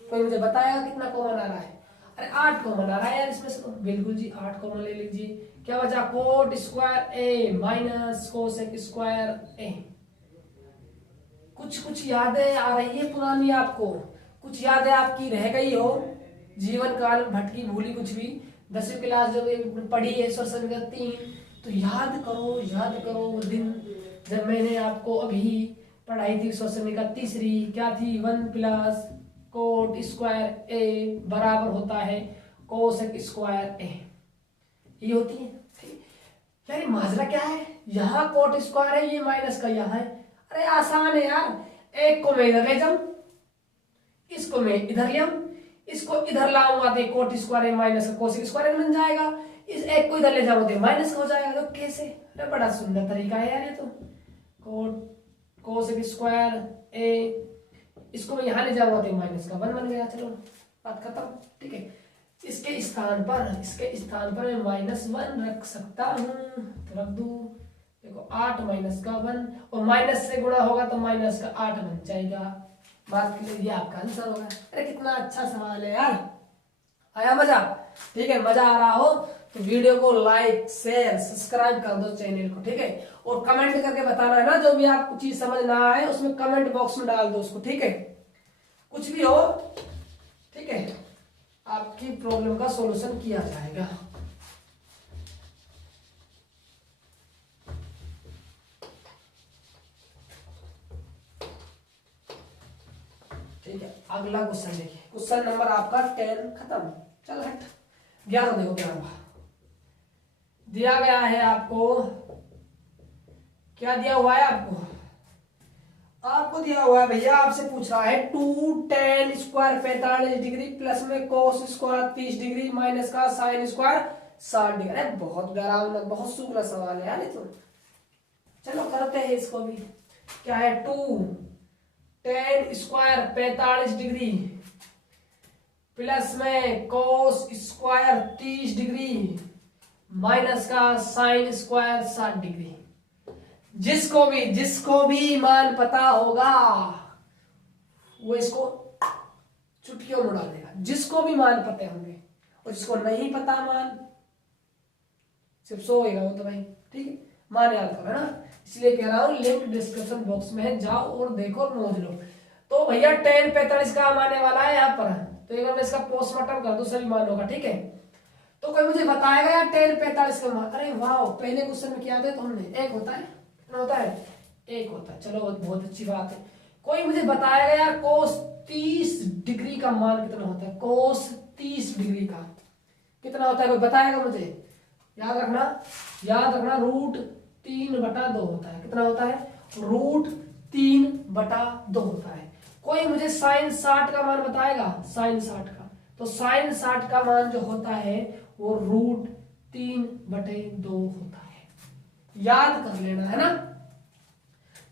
कोई मुझे बताएगा कितना कॉमन आ रहा है? अरे 8 कॉमन आ रहा है यार इसमें से, तो बिल्कुल जी 8 कॉमन ले लीजिए। क्या बचा? कोट स्क्वायर ए माइनस कोसेक स्क्वायर ए। कुछ कुछ यादें आ रही है पुरानी आपको, कुछ यादें आपकी रह गई हो जीवन काल भटकी भूली कुछ भी, 10वीं क्लास जब पढ़ी है सरसरी 3, तो याद करो, याद करो वो दिन जब मैंने आपको अभी पढ़ाई थी सरसरी का तीसरी, क्या थी 1 प्लस कोट स्क्वायर ए बराबर होता है कोसेक स्क्वायर ए, ये होती है। यार माजरा क्या है, यहाँ कोट स्क्वायर है, ये माइनस का यहाँ है। अरे आसान है यार, एक को मैं इधर ले जाऊं, इसको मैं इधर ले आऊं, इसको इधर लाऊंगा तो कोट स्क्वायर है माइनस का कोसेक स्क्वायर बन जाएगा, इस एक को इधर ले जाऊंगा तो माइनस का हो जाएगा। तो कैसे? अरे बड़ा सुंदर तरीका है यार ये तो। कोट कोसेक स्क्वायर ए, इसको मैं यहाँ ले जाऊंगा तो माइनस का 1 बन गया। चलो बात खत्म। ठीक है, इसके स्थान पर मैं -1 रख सकता हूँ, तो रख दू। देखो 8 माइनस का 1 और माइनस से गुणा होगा तो माइनस का 8 बन जाएगा। बात के लिए ये आपका आंसर होगा। अरे कितना अच्छा सवाल है यार, आया मजा? ठीक है, मजा आ रहा हो तो वीडियो को लाइक शेयर सब्सक्राइब कर दो चैनल को। ठीक है, और कमेंट करके बताना है ना, जो भी आपको चीज समझ ना आए उसमें कमेंट बॉक्स में डाल दो उसको। ठीक है, कुछ भी हो, ठीक है, आपकी प्रॉब्लम का सॉल्यूशन किया जाएगा। ठीक है, अगला क्वेश्चन देखिए, क्वेश्चन नंबर आपका 10 खत्म। चल हट, 11 देखो, 11 दिया गया है आपको। क्या दिया हुआ है आपको? आपको दिया हुआ है भैया, आपसे पूछ रहा है 2 tan स्क्वायर 45 डिग्री प्लस में cos स्क्वायर 30 डिग्री माइनस का sin स्क्वायर 60 डिग्री। अरे बहुत डरावना, बहुत सुगला सवाल है यार ये तो। चलो करते हैं इसको भी। क्या है? 2 tan स्क्वायर 45 डिग्री प्लस में cos स्क्वायर 30 डिग्री माइनस का sin स्क्वायर 60 डिग्री। जिसको भी मान पता होगा वो इसको चुटकियों में उड़ा देगा, जिसको भी मान पते होंगे। और जिसको नहीं पता मान सिर्फ सोएगा वो तो भाई। ठीक है, मान याद करो ना, इसलिए कह रहा हूं लिंक डिस्क्रिप्शन बॉक्स में है, जाओ और देखो और नोट लो। तो भैया tan 45 का आने वाला है यहाँ पर, तो एक बार मैं इसका पोस्टमार्टम कर दूं, सभी मान होगा। ठीक है, तो कोई मुझे बताएगा यार tan 45 का मान? अरे वाह, पहले क्वेश्चन में क्या था तो हमने एक होता है, होता है एक होता है। चलो बहुत अच्छी बात है। कोई मुझे बताएगा यार cos 30 डिग्री का मान कितना होता है? cos 30 डिग्री का कितना होता है? कोई बताएगा मुझे? याद रखना, याद रखना, √3/2 होता है। कितना होता है? √3/2 होता है। कोई मुझे sin 60 का मान बताएगा? sin 60 का, तो sin 60 का मान जो होता है वो √3/2 होता है। याद कर लेना है ना।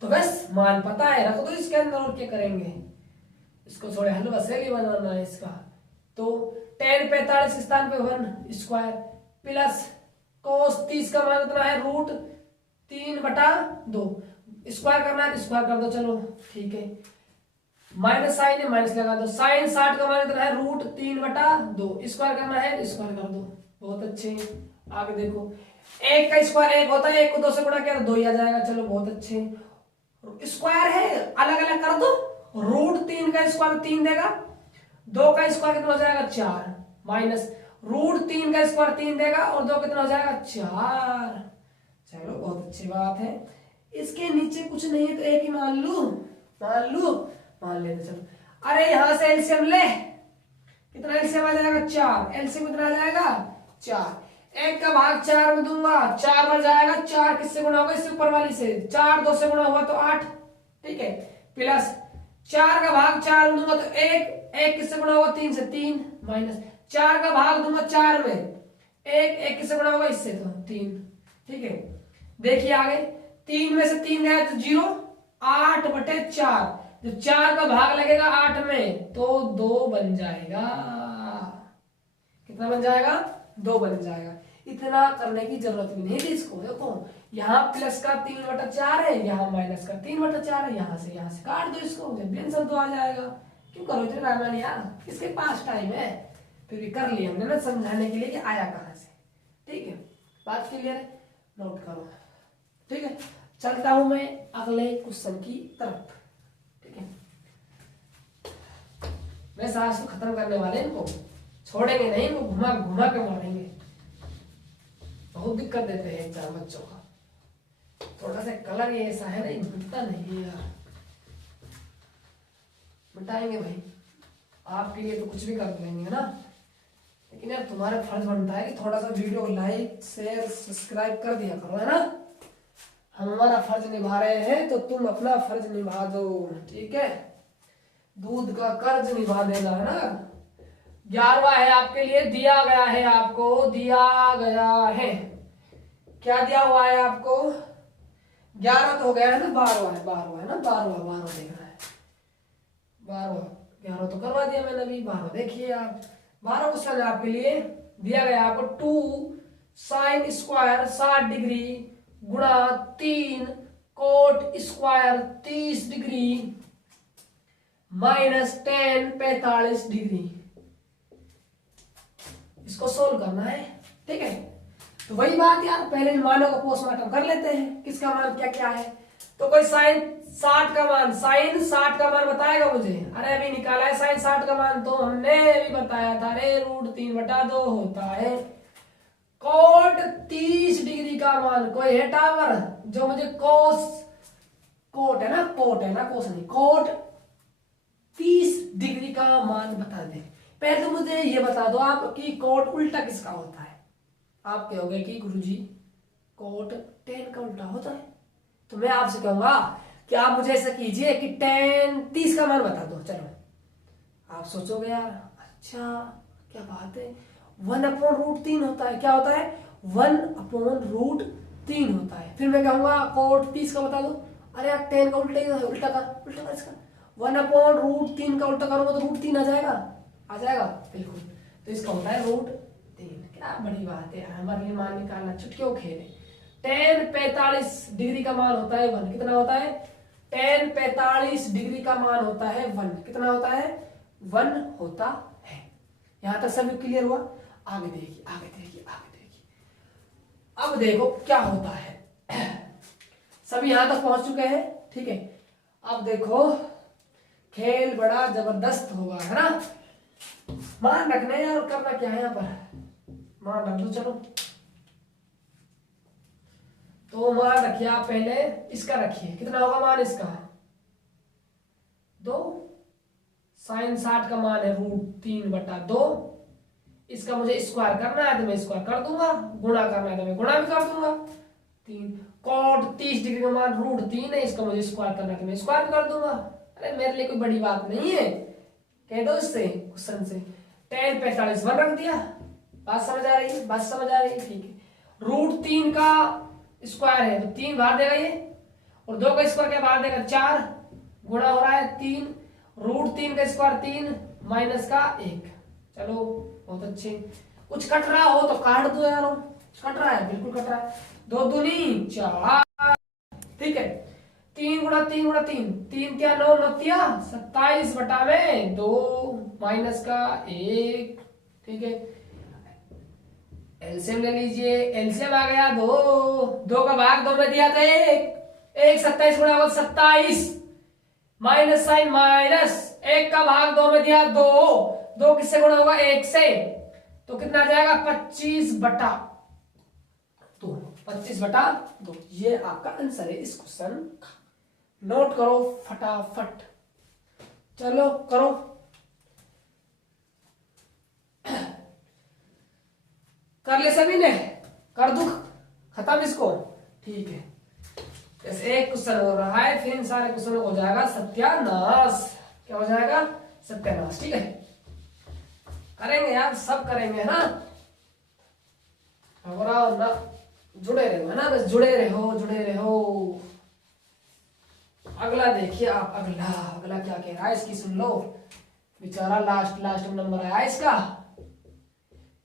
तो बस मान पता है, रखो तो इसके अंदर, और क्या करेंगे? इसको थोड़े हलवा सैली बनाना है इसका। तो tan 45 के स्थान पे 1 स्क्वायर प्लस cos 30 का मान कितना है? √3/2। स्क्वायर करना है तो स्क्वायर कर दो, चलो ठीक है। माइनस साइन है, माइनस लगा दो। sin 60 का मान कितना है? √3/2। स्क्वायर करना है, स्क्वायर कर दो। बहुत अच्छे। आगे देखो, एक का स्क्वायर एक होता है, एक को 2 से गुणा किया तो 2 ही आ जाएगा। चलो बहुत अच्छे। स्क्वायर है, अलग अलग कर दो। √3 का स्क्वायर 3 देगा, 2 का स्क्वायर कितना हो जाएगा? 4 माइनस √3 का स्क्वायर 3 देगा और 2 कितना हो जाएगा? 4। चलो बहुत अच्छी बात है। इसके नीचे कुछ नहीं है तो एक ही मान लू, मान लेते चलो। अरे यहां से एलसीएम ले, कितना एलसीएम आ जाएगा? 4। एलसीएम कितना आ जाएगा? 4। 1 का भाग 4 में दूंगा, 4 बन जाएगा। 4 किससे गुणा होगा? इससे ऊपर वाली से। 4 2 से गुणा हुआ तो 8। ठीक है, प्लस 4 का भाग 4 में दूंगा तो 1 किससे गुणा होगा? 3 से। 3 माइनस 4 का भाग दूंगा 4 में, 1 किससे गुणा होगा? इससे, तो 3। ठीक है, देखिए आगे, 3 में से 3 गया तो 0। 8/4, जब 4 का भाग लगेगा 8 में तो 2 बन जाएगा। कितना बन जाएगा? 2 बन जाएगा। इतना करने की जरूरत भी नहीं थी इसको। देखो यहाँ प्लस का 3/4 है, यहाँ माइनस का 3/4 है, यहाँ से काट दो इसको, जब आंसर 2 आ जाएगा। क्यों करो इतने रामायण यार, किसके पास टाइम है? फिर भी कर लिया हमने ना, समझाने के लिए कि आया कहाँ से। ठीक है, बात क्लियर है? नोट करो। ठीक है, चलता हूं मैं अगले क्वेश्चन की तरफ। ठीक है, वैसे आज तो खत्म करने वाले, इनको छोड़ेंगे नहीं, इनको घुमा घुमा के मारेंगे। बहुत दिक्कत देते हैं चार बच्चों का। थोड़ा सा कलर ये ऐसा है ना, मिटता नहीं यार। मिटाएंगे भाई, आपके लिए तो कुछ भी कर देंगे, है ना। लेकिन यार तुम्हारा फर्ज बनता है कि थोड़ा सा वीडियो को लाइक शेयर सब्सक्राइब कर दिया करो, है ना। हम हमारा फर्ज निभा रहे हैं तो तुम अपना फर्ज निभा दो। ठीक है, दूध का कर्ज निभा देना, है ना। 11वां है आपके लिए, दिया गया है आपको, दिया गया है। क्या दिया हुआ है आपको? 11 तो हो गया है ना, 12वां है, 12वां है ना, 12वां देख रहा है। 12वां 11 तो करवा दिया मैंने अभी। 12 देखिए आप, 12 क्वेश्चन आपके लिए दिया गया आपको। 2 sin स्क्वायर 60 डिग्री गुणा 3 coat square 30 degree minus tan 45 degree. इसको सोल्व करना है। ठीक है, तो वही बात यार, पहले मानों का पोस्टमार्टम कर लेते हैं, किसका मान क्या क्या है। तो कोई sin 60 का मान, sin 60 का मान बताएगा मुझे? अरे अभी निकाला है sin 60 का मान, तो हमने अभी बताया था। अरे √3/2 होता है। कोट 30 डिग्री का मान कोई है टावर जो मुझे कोट है ना, कोस नहीं, कोट 30 का मान बता दे। पहले तो मुझे ये बता दो आप कि कोट उल्टा किसका होता है। आप कहोगे कि गुरुजी कोट tan का उल्टा होता है, तो मैं आपसे कहूंगा कि आप मुझे ऐसा कीजिए कि tan 30 का मान बता दो। चलो आप सोचोगे यार अच्छा क्या बात है, 1/√3 होता है। क्या होता है? 1/√3 होता है। फिर मैं कहूंगा कोट 30 का बता दो। अरे यार tan का उल्टा कर इसका 1/√3 का उल्टा करोगे तो √3 आ जाएगा बिल्कुल। तो इसका होता है √3। क्या बड़ी बात है यार, हमारे लिए मान निकालना चुटकियों खेल है। tan 45 डिग्री का मान होता है 1। कितना होता है? tan 45 डिग्री का मान होता है 1। कितना होता है? 1 होता है। यहां तक सभी क्लियर हुआ? आगे देखिए। अब देखो क्या होता है। सभी यहां तक पहुंच चुके हैं, ठीक है। अब देखो खेल बड़ा जबरदस्त होगा, है ना। मान रखना है और करना क्या है यहाँ पर, मान रख दो। चलो तो मान रखिए आप, पहले इसका रखिए। कितना होगा मान इसका? 2। sin 60 का मान है √3/2। इसका मुझे स्क्वायर करना है तो मैं स्क्वायर कर दूंगा, गुणा करना है तो मैं गुणा भी कर दूंगा। 3 cot 30 डिग्री का मान √3 है, इसका मुझे स्क्वायर करना है तो मैं स्क्वायर भी कर दूंगा। अरे मेरे लिए कोई बड़ी बात नहीं है, कह दो इससे क्वेश्चन से। tan 45 1 रख दिया। बात समझ आ रही है? ठीक है। √3 का स्क्वायर है तो 3 बाहर देगा ये, और 2 का स्क्वायर क्या बाहर देगा? 4। गुणा हो रहा है 3, √3 का स्क्वायर 3 माइनस का 1। चलो बहुत अच्छे। कुछ कट रहा हो तो काट दो यार। कट रहा है, बिल्कुल कट रहा है। 2 दूनी 4, ठीक है। 3 गुणा 3 गुणा 3, 3 क्या 9 9 27/2 माइनस का 1, ठीक है। एलसीएम ले लीजिए। एलसीएम आ गया 2 का भाग 2 में दिया था 1 27 गुणा 27 माइनस साइन माइनस 1 का भाग 2 में दिया 2 किससे गुणा होगा? 1 से। तो कितना आ जाएगा? 25/2। 25/2 ये आपका आंसर है इस क्वेश्चन का। नोट करो फटाफट। चलो करो। कर ले सभी ने? कर दूं खत्म इसको? ठीक है। जैसे एक क्वेश्चन हो रहा है, फिर इन सारे क्वेश्चनों को हो जाएगा सत्यानाश। क्या हो जाएगा? सत्यानाश। ठीक है, करेंगे यार, सब करेंगे, है ना। घबराओ ना, जुड़े रहो, है ना। बस जुड़े रहो। अगला देखिए आप। अगला क्या कह रहा है इसकी सुन लो। बेचारा लास्ट में नंबर आया इसका।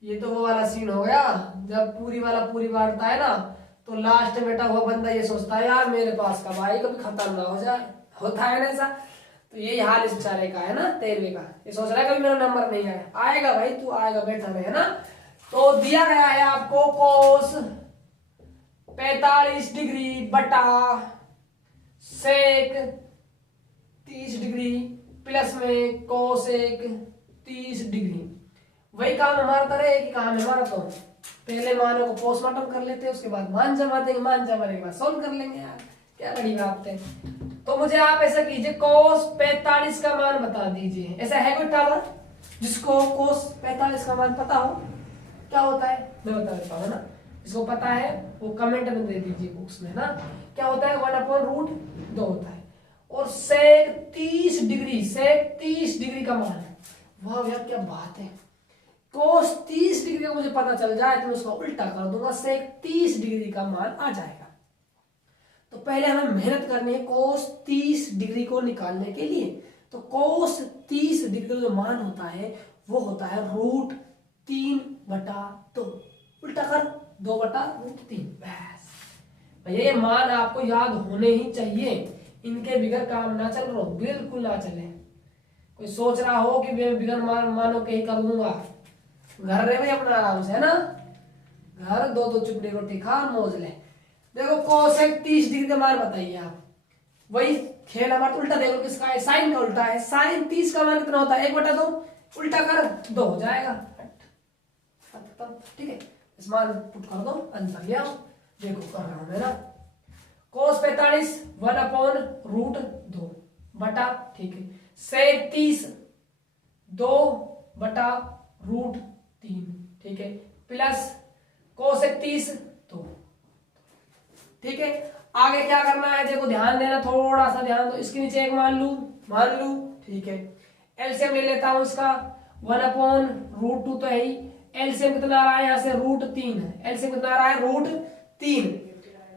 ये तो वो वाला सीन हो गया जब पूरी बांटता है ना, तो लास्ट में बैठा हुआ बंदा ये सोचता है यार मेरे पास का भाई कभी खत्म ना हो जाए। होता है ना ऐसा। तो यही हाल इस बेचारे का है ना, 13वीं का। ये सोच रहा है कभी मेरा नंबर नहीं आएगा भाई, तू आएगा, बैठा रहे, है ना। तो दिया गया है आपको कोस 45 डिग्री बटा सेक 30 डिग्री प्लस में कोसेक 30 डिग्री। वही काम हमारा तरह एक ही काम है हमारा। तो पहले मानों को पोस्टमार्टम कर लेते हैं, उसके बाद मान जमा देंगे, मान जमाने के बाद सोल्व कर लेंगे यार, क्या बड़ी बात है। तो मुझे आप ऐसा कीजिए, कोस 45 का मान बता दीजिए। ऐसा है कोई टावर जिसको कोस 45 का मान पता हो? क्या होता है मैं बता देता हूँ ना। जिसको पता है वो कमेंट में दे दीजिए बुक्स में, ना। क्या होता है? 1/√2 होता है। और सेक 30 डिग्री का मान है। वाह यार क्या बात है। कोस 30 डिग्री का मुझे पता चल जाए तो मैं उसका उल्टा कर दूंगा, सेक 30 डिग्री का मान आ जाएगा। तो पहले हमें मेहनत करनी है कोस 30 डिग्री को निकालने के लिए। तो कोस 30 डिग्री का जो मान होता है वो होता है √3/2। उल्टा कर 2/√3। बस भैया ये मान आपको याद होने ही चाहिए, इनके बिगड़ काम ना चल रहा, बिल्कुल ना चले। कोई सोच रहा हो कि मैं बिगड़ मानो के ही कर लूंगा, घर रहे भाई अपना आराम से, है ना। घर 2 चुपड़ी रोटी खा मौज ले। देखो कोसेक 30 डिग्री का मान बताइए आप। वही खेल हमारा उल्टा देखो किसका है, साइन का उल्टा है। साइन 30 का मान कितना होता है? 1/2। उल्टा कर 2 हो जाएगा। ठीक है, इस मान पुट कर दो, आंसर ले आओ। देखो कर रहा हूं मैं ना। कोस 45 1/√2 बटा, ठीक है, सेक 30 2/√3, ठीक है, प्लस कोसेक 30 2, ठीक है। आगे क्या करना है, देखो ध्यान देना, थोड़ा सा ध्यान दो। इसके नीचे एक मान लू, ठीक है। एलसीएम ले लेता हूं इसका, 1/√2 तो है ही। एलसीएम कितना आ रहा है यहाँ से, √3 है। एलसीएम कितना आ रहा है, √3।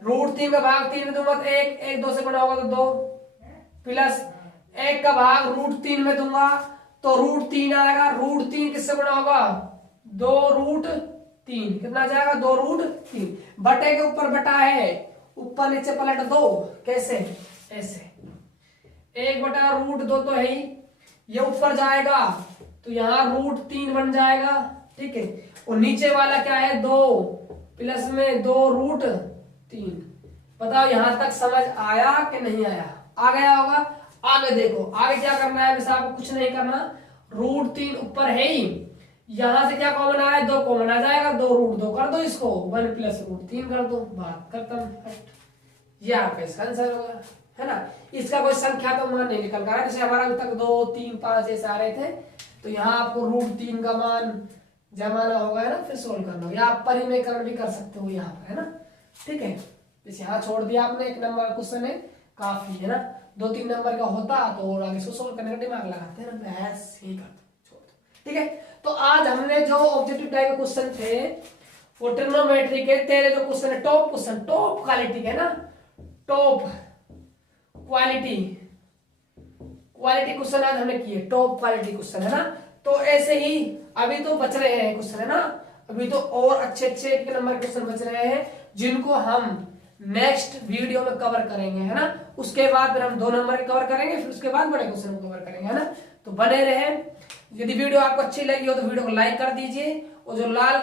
√3 का भाग 3 में दूंगा तो 1, 1 2 से गुणा होगा तो 2, प्लस 1 का भाग √3 में दूंगा तो √3 आएगा। √3 किससे गुणा होगा, 2√3, कितना जाएगा, 2√3। बटे के ऊपर बटा है, ऊपर नीचे पलट दो, कैसे, ऐसे, 1/√2 तो है ही, ये ऊपर जाएगा तो यहाँ √3 बन जाएगा, ठीक है। और नीचे वाला क्या है, 2 प्लस में 2√3। बताओ यहां तक समझ आया कि नहीं आया, आ गया होगा। आगे देखो, आगे क्या करना है, वैसे आपको कुछ नहीं करना, √3 ऊपर है ही, यहां से क्या कॉमन आ रहा है, 2 कॉमन आ जाएगा, 2√2 कर दो इसको, 1 + √3 कर दो, बात खत्म। ये आपका इसका आंसर होगा, है ना। इसका कोई संख्या तो मान नहीं निकल रहा है, जैसे हमारा अभी तक 2 3 5 ऐसे आ रहे थे, तो यहाँ आपको √3 का मान जमाना होगा, है ना, फिर सोल्व करना होगा। या आप परिमेयकरण भी कर सकते हो यहाँ पर, है ना, ठीक है। जैसे यहाँ छोड़ दिया आपने, 1 नंबर क्वेश्चन है, काफी है ना। 2 3 नंबर का होता तो और आगे इसको सोल्व करने का दिमाग लगाते हैं ना, बस यही करते, छोड़ दो, ठीक है। तो आज हमने जो ऑब्जेक्टिव टाइप के क्वेश्चन थे वो ट्रिग्नोमेट्री के, तेरे जो क्वेश्चन है टॉप क्वेश्चन, टॉप क्वालिटी है ना, टॉप क्वालिटी क्वेश्चन आज हमने किए, टॉप क्वालिटी क्वेश्चन, है ना। तो ऐसे ही अभी तो बच रहे हैं क्वेश्चन, है ना, अभी तो और अच्छे 1 नंबर क्वेश्चन बच रहे हैं जिनको हम नेक्स्ट वीडियो में कवर करेंगे, है ना। उसके बाद फिर हम 2 नंबर के कवर करेंगे, फिर उसके बाद बड़े क्वेश्चन को कवर करेंगे, है ना। तो बने रहे। यदि वीडियो आपको अच्छी लगी हो तो वीडियो को लाइक कर दीजिए, और जो लाल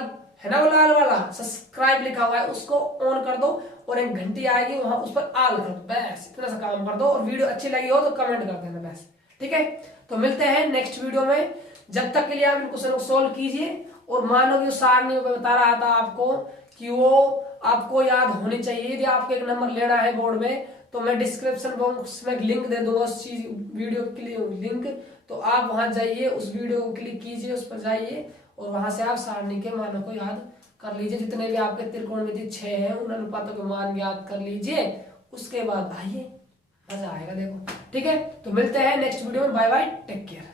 है ना, वो लाल वाला सब्सक्राइब लिखा हुआ है उसको ऑन कर दो, और एक घंटी आएगी वहां, उस पर ऑल कर दो, बस इतना सा काम कर दो। और वीडियो अच्छी लगी हो तो कमेंट कर देना, बस, ठीक है। तो मिलते हैं नेक्स्ट वीडियो में, जब तक के लिए आप इन क्वेश्चन को सोल्व कीजिए। और मानो कि सारणी में बता रहा था आपको कि वो आपको याद होनी चाहिए। यदि आपको 1 नंबर लेना है बोर्ड में तो मैं डिस्क्रिप्शन बॉक्स में लिंक दे दूंगा उस चीज वीडियो के लिए लिंक, तो आप वहां जाइए, उस वीडियो को क्लिक कीजिए, उस पर जाइए और वहां से आप सारणी के मानों को याद कर लीजिए। जितने भी आपके त्रिकोणमिति 6 हैं उन अनुपातों के मान याद कर लीजिए, उसके बाद आइए, मजा आएगा, देखो, ठीक है। तो मिलते हैं नेक्स्ट वीडियो में, बाय बाय, टेक केयर।